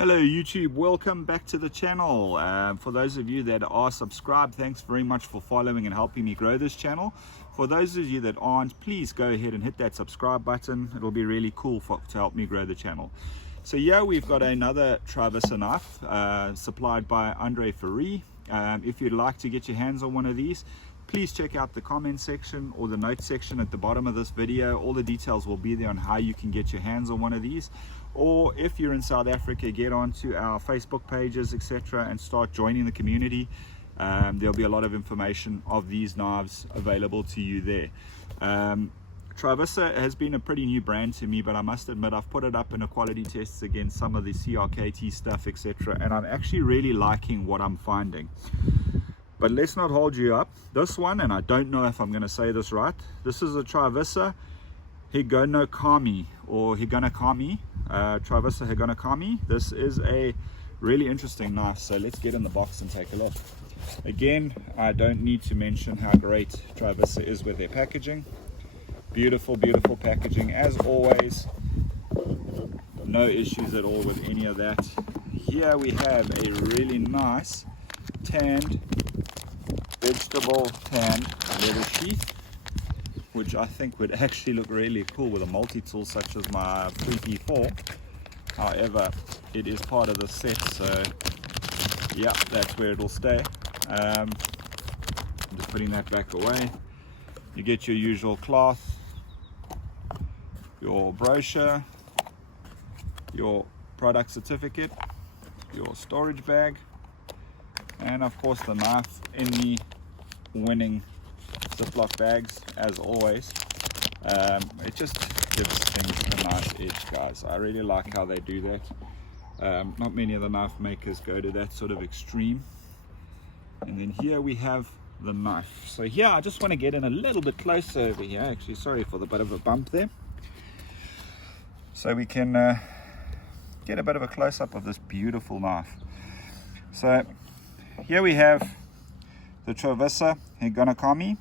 Hello YouTube, welcome back to the channel. For those of you that are subscribed, thanks very much for following and helping me grow this channel. For those of you that aren't, please go ahead and hit that subscribe button. It'll be really cool to help me grow the channel. So here we've got another Trivisa knife supplied by Andre Fourie. If you'd like to get your hands on one of these, please check out the comment section or the notes section at the bottom of this video. All the details will be there on how you can get your hands on one of these. Or if you're in South Africa, get onto our Facebook pages, etc., and start joining the community. There'll be a lot of information of these knives available to you there. Trivisa has been a pretty new brand to me, but I must admit I've put it up in a quality tests against some of the CRKT stuff, etc., and I'm actually really liking what I'm finding. But let's not hold you up. This one, and I don't know if I'm going to say this right, this is a Trivisa Higonokami or Higonokami. Trivisa Higonokami. This is a really interesting knife, so let's get in the box and take a look. Again, I don't need to mention how great Trivisa is with their packaging. Beautiful, beautiful packaging as always. No issues at all with any of that. Here we have a really nice vegetable tanned leather sheath, which I think would actually look really cool with a multi-tool such as my 3P4. However, it is part of the set, so yeah, that's where it'll stay. I'm just putting that back away. You get your usual cloth, your brochure, your product certificate, your storage bag, and of course the knife in the winning Ziploc bags as always. It just gives things a nice edge, guys. I really like how they do that. Not many of the knife makers go to that sort of extreme. And then here we have the knife. So here I just want to get in a little bit closer over here. Actually, sorry for the bit of a bump there. So we can get a bit of a close-up of this beautiful knife. So here we have the Trivisa Higonokami.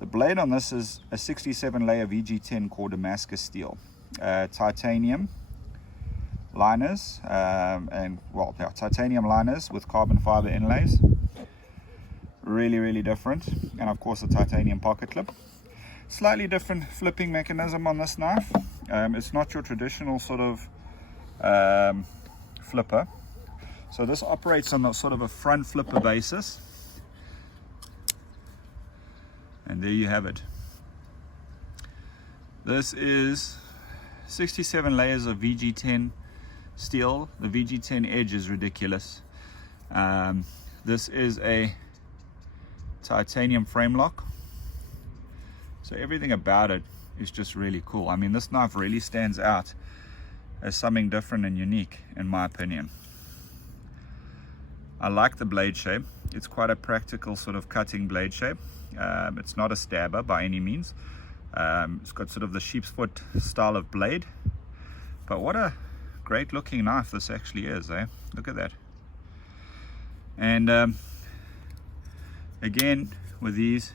The blade on this is a 67 layer VG10 Core Damascus steel, titanium liners, titanium liners with carbon fiber inlays. Really different, and of course a titanium pocket clip. Slightly different flipping mechanism on this knife. It's not your traditional sort of flipper. So this operates on a sort of a front flipper basis. And there you have it. This is 67 layers of VG10 steel. The VG10 edge is ridiculous. This is a titanium frame lock. So everything about it is just really cool. I mean, this knife really stands out as something different and unique in my opinion. I like the blade shape. It's quite a practical sort of cutting blade shape. It's not a stabber by any means. It's got sort of the sheep's foot style of blade. But what a great looking knife this actually is, eh? Look at that. And again, with these,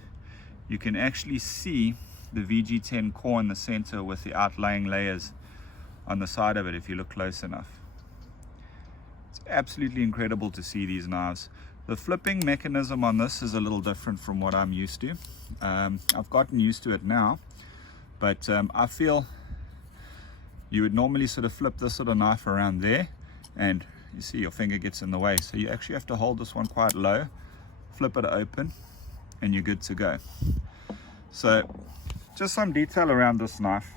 you can actually see the VG10 core in the center with the outlying layers on the side of it if you look close enough. It's absolutely incredible to see these knives. The flipping mechanism on this is a little different from what I'm used to. I've gotten used to it now, but I feel you would normally sort of flip this sort of knife around there, and you see your finger gets in the way. So you actually have to hold this one quite low, flip it open, and you're good to go. So just some detail around this knife.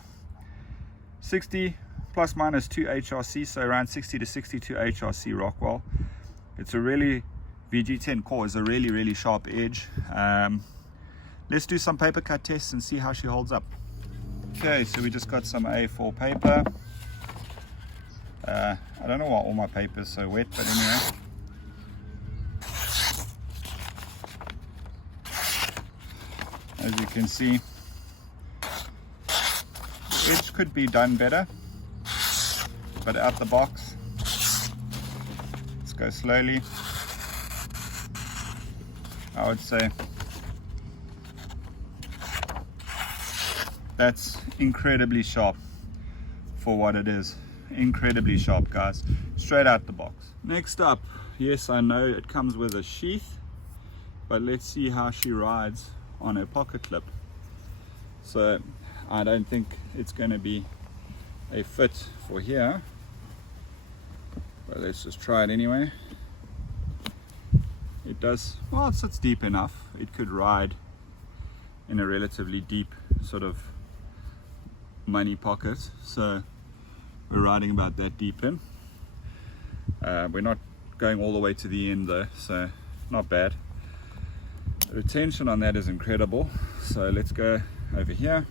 60 plus minus 2 HRC, so around 60 to 62 HRC Rockwell. It's a really VG10 core is a really sharp edge. Let's do some paper cut tests and see how she holds up. Okay, so we just got some A4 paper. I don't know why all my paper is so wet, but anyway. As you can see, the edge could be done better, but out the box, let's go slowly. I would say that's incredibly sharp for what it is. incredibly sharp, guys, straight out the box. Next up, yes, I know it comes with a sheath, but let's see how she rides on a pocket clip. So I don't think it's going to be a fit for here, but let's just try it anyway. It does, well, it sits deep enough. It could ride in a relatively deep sort of money pocket, so we're riding about that deep in. We're not going all the way to the end though, so not bad. The retention on that is incredible. So let's go over here.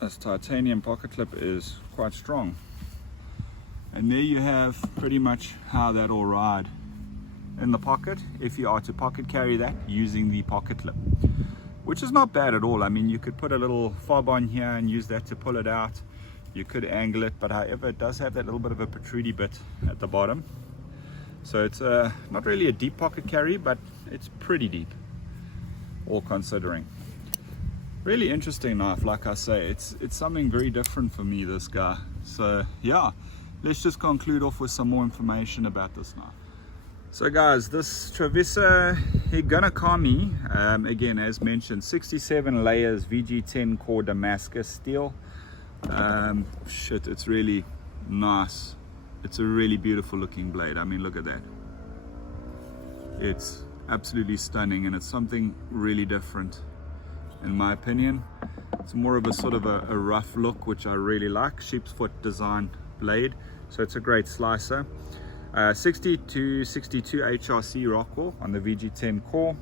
This titanium pocket clip is quite strong, and there you have pretty much how that will ride in the pocket if you are to pocket carry that using the pocket clip, which is not bad at all. I mean, you could put a little fob on here and use that to pull it out. You could angle it, but however, it does have that little bit of a protrudy bit at the bottom. So it's not really a deep pocket carry, but it's pretty deep, all considering. Really interesting knife, like I say. It's something very different for me, this guy. So yeah, let's just conclude off with some more information about this knife. So guys, this Trivisa Higonokami, again, as mentioned, 67 layers, VG10 Core Damascus steel. Shit, it's really nice. It's a really beautiful looking blade. I mean, look at that. It's absolutely stunning, and it's something really different in my opinion. It's more of a sort of a rough look, which I really like. Sheep's foot design blade, so it's a great slicer. 60 to 62 HRC Rockwell on the VG10 Core.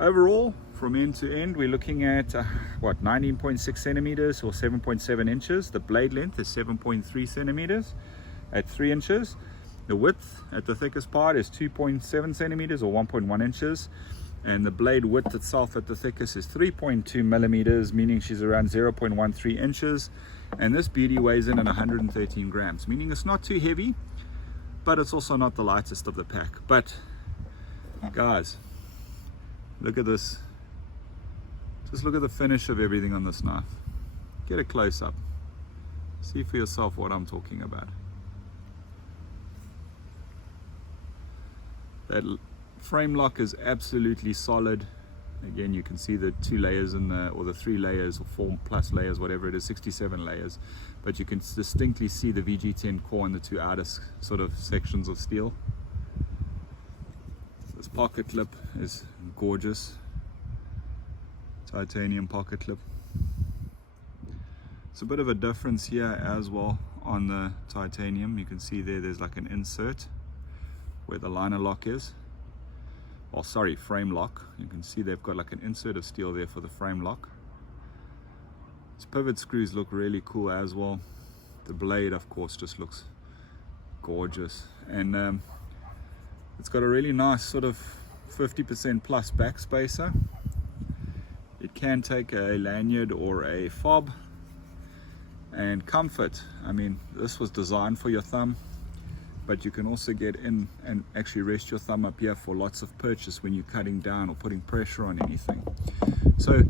Overall, from end to end, we're looking at what, 19.6 centimeters or 7.7 inches. The blade length is 7.3 centimeters at 3 inches. The width at the thickest part is 2.7 centimeters or 1.1 inches. And the blade width itself at the thickest is 3.2 millimeters, meaning she's around 0.13 inches. And this beauty weighs in at 113 grams, meaning it's not too heavy, but it's also not the lightest of the pack. But guys, look at this. Just look at the finish of everything on this knife. Get a close up. See for yourself what I'm talking about. That frame lock is absolutely solid. Again, you can see the 2 layers in the, or the 3 layers or 4+ layers, whatever it is, 67 layers. But you can distinctly see the VG10 Core and the 2 outer sort of sections of steel. This pocket clip is gorgeous. Titanium pocket clip. It's a bit of a difference here as well on the titanium. You can see there's like an insert where the liner lock is. Oh, sorry, frame lock. You can see they've got like an insert of steel there for the frame lock. These pivot screws look really cool as well. The blade, of course, just looks gorgeous. And it's got a really nice sort of 50% plus back spacer. It can take a lanyard or a fob. And comfort, I mean, this was designed for your thumb, but you can also get in and actually rest your thumb up here for lots of purchase when you're cutting down or putting pressure on anything. So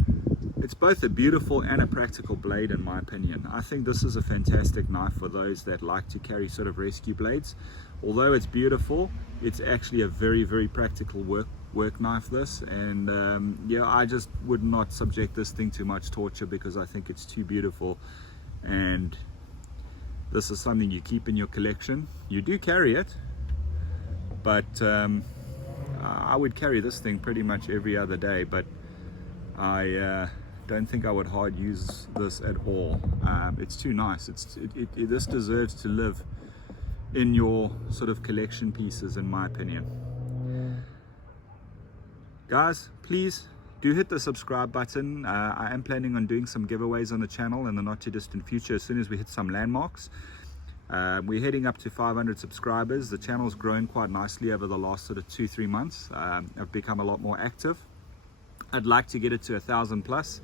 it's both a beautiful and a practical blade, in my opinion. I think this is a fantastic knife for those that like to carry sort of rescue blades. Although it's beautiful, it's actually a very, very practical work knife, this. And yeah, I just would not subject this thing to much torture because I think it's too beautiful. And this is something you keep in your collection. You do carry it, but I would carry this thing pretty much every other day, but I don't think I would hard use this at all. It's too nice. This deserves to live in your sort of collection pieces, in my opinion. Guys, please do hit the subscribe button. I am planning on doing some giveaways on the channel in the not too distant future as soon as we hit some landmarks. We're heading up to 500 subscribers. The channel's grown quite nicely over the last sort of 2-3 months. I've become a lot more active. I'd like to get it to 1,000 plus,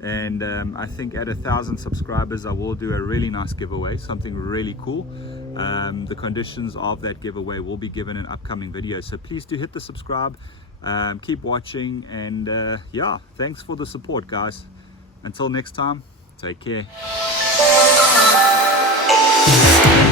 and I think at 1,000 subscribers I will do a really nice giveaway, something really cool. The conditions of that giveaway will be given in upcoming videos, so please do hit the subscribe. Keep watching, and yeah, thanks for the support, guys. Until next time, take care. Bye.